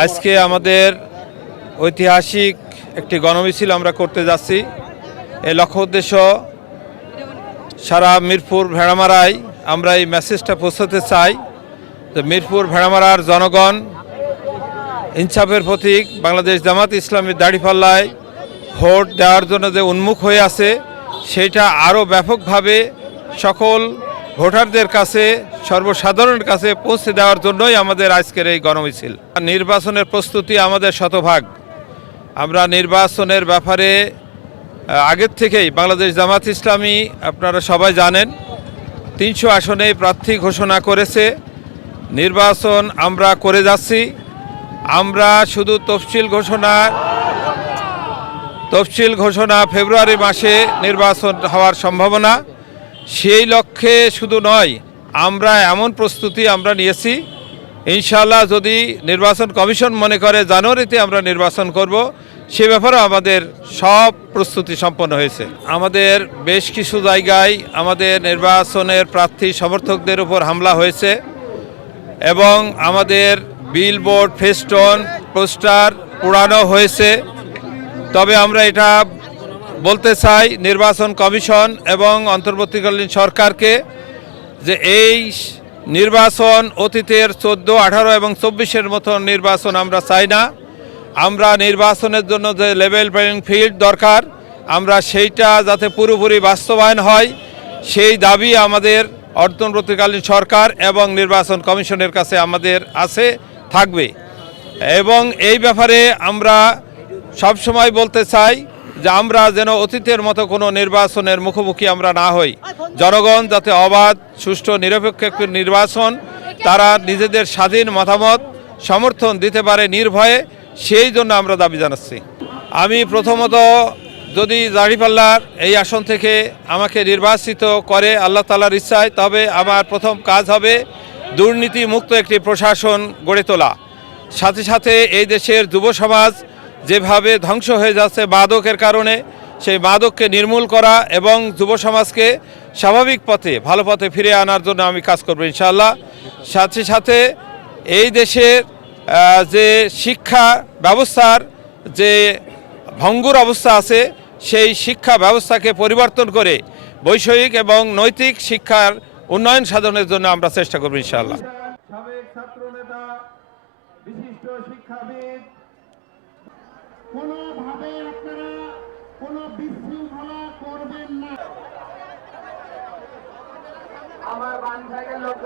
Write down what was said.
আজকে আমাদের ঐতিহাসিক একটি গণমিছিল আমরা করতে যাচ্ছি। এই লক্ষ্য উদ্দেশ্য সারা মিরপুর ভেড়ামারায় আমরা এই মেসেজটা পৌঁছাতে চাই যে মিরপুর ভেড়ামারার জনগণ ইনসাফের প্রতীক বাংলাদেশ জামাত ইসলামীর দাঁড়িপাল্লায় ভোট দেওয়ার জন্য যে উন্মুখ হয়ে আছে সেটা আরও ব্যাপকভাবে সকল ভোটারদের কাছে সর্বসাধারণের কাছে পৌঁছে দেওয়ার জন্যই আমাদের আজকের এই গণমিছিল। নির্বাচনের প্রস্তুতি আমাদের শতভাগ। আমরা নির্বাচনের ব্যাপারে আগের থেকেই বাংলাদেশ জামাত ইসলামী আপনারা সবাই জানেন 300 আসনে প্রার্থী ঘোষণা করেছে। নির্বাচন আমরা করে যাচ্ছি। আমরা শুধু তফসিল ঘোষণা ফেব্রুয়ারি মাসে নির্বাচন হওয়ার সম্ভাবনা, সেই লক্ষ্যে শুধু নয়, আমরা এমন প্রস্তুতি আমরা নিয়েছি ইনশাআল্লাহ যদি নির্বাচন কমিশন মনে করে জানুয়ারিতে আমরা নির্বাচন করব, সে ব্যাপারে আমাদের সব প্রস্তুতি সম্পন্ন হয়েছে। আমাদের বেশ কিছু জায়গায় আমাদের নির্বাচনের প্রার্থী সমর্থকদের উপর হামলা হয়েছে এবং আমাদের বিলবোর্ড, ফেস্টন, পোস্টার পোড়ানো হয়েছে। তবে আমরা এটা বলতে চাই নির্বাচন কমিশন এবং অন্তর্বর্তীকালীন সরকারকে যে এই নির্বাচন অতীতের 14, 18 এবং 24-এর মতো নির্বাচন আমরা চাই না। আমরা নির্বাচনের জন্য যে লেভেল প্লেইং ফিল্ড দরকার আমরা সেইটা যাতে পুরোপুরি বাস্তবায়ন হয় সেই দাবি আমাদের অন্তর্বর্তীকালীন সরকার এবং নির্বাচন কমিশনের কাছে আমাদের আছে, থাকবে। এবং এই ব্যাপারে আমরা সবসময় বলতে চাই যে আমরা যেন অতীতের মতো কোনো নির্বাচনের মুখোমুখি আমরা না হই। জনগণ যাতে অবাধ, সুষ্ঠু, নিরপেক্ষ একটি নির্বাচন তারা নিজেদের স্বাধীন মতামত সমর্থন দিতে পারে নির্ভয়ে, সেই জন্য আমরা দাবি জানাচ্ছি। আমি প্রথমত যদি দাঁড়িপাল্লার এই আসন থেকে আমাকে নির্বাচিত করে আল্লাহ তাআলার ইচ্ছায়, তবে আমার প্রথম কাজ হবে দুর্নীতি মুক্ত একটি প্রশাসন গড়ে তোলা। সাথে সাথে এই দেশের যুব সমাজ যেভাবে ধ্বংস হয়ে যাচ্ছে মাদকের কারণে, সেই মাদককে নির্মূল করা এবং যুব সমাজকে স্বাভাবিক পথে, ভালো পথে ফিরে আনার জন্য আমি কাজ করব ইনশাআল্লাহ। সাথে সাথে এই দেশের যে শিক্ষা ব্যবস্থার যে ভঙ্গুর অবস্থা আছে সেই শিক্ষা ব্যবস্থাকে পরিবর্তন করে বৈষয়িক এবং নৈতিক শিক্ষার উন্নয়ন সাধনের জন্য আমরা চেষ্টা করব ইনশাআল্লাহ। সাবেক ছাত্রনেতা, বিশিষ্ট শিক্ষাবিদ, কোনোভাবে আপনারা কোনো বিশৃঙ্খলা করবেন না। আমার বান সাইকেল লোক